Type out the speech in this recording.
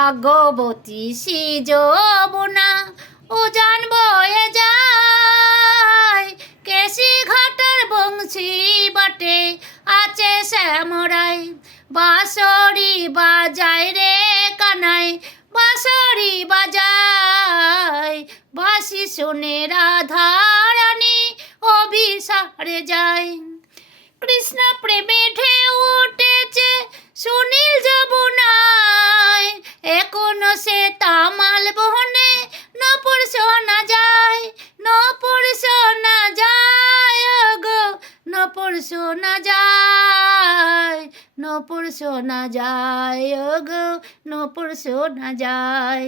ভাগ্যবতী সে যমুনা উজান বয়ে যায়, কেশি ঘাটার বংশী বাটে আছে শ্যামরাই। বাঁশরি বাজায় রে কানাই, বাঁশরি বাজায়, বাঁশি শুনে রাধারানী অভিসারে যায়। কৃষ্ণ প্রেমে ঢেউ উঠেছে সুনীল যমুনায়, এখনো সে তামাল বহনে নপুর শোনা যায়, নপুর শোনা যায় গো, নপুর শোনা যায়, নপুর শোনা যায় গো, নপুর শোনা যায়।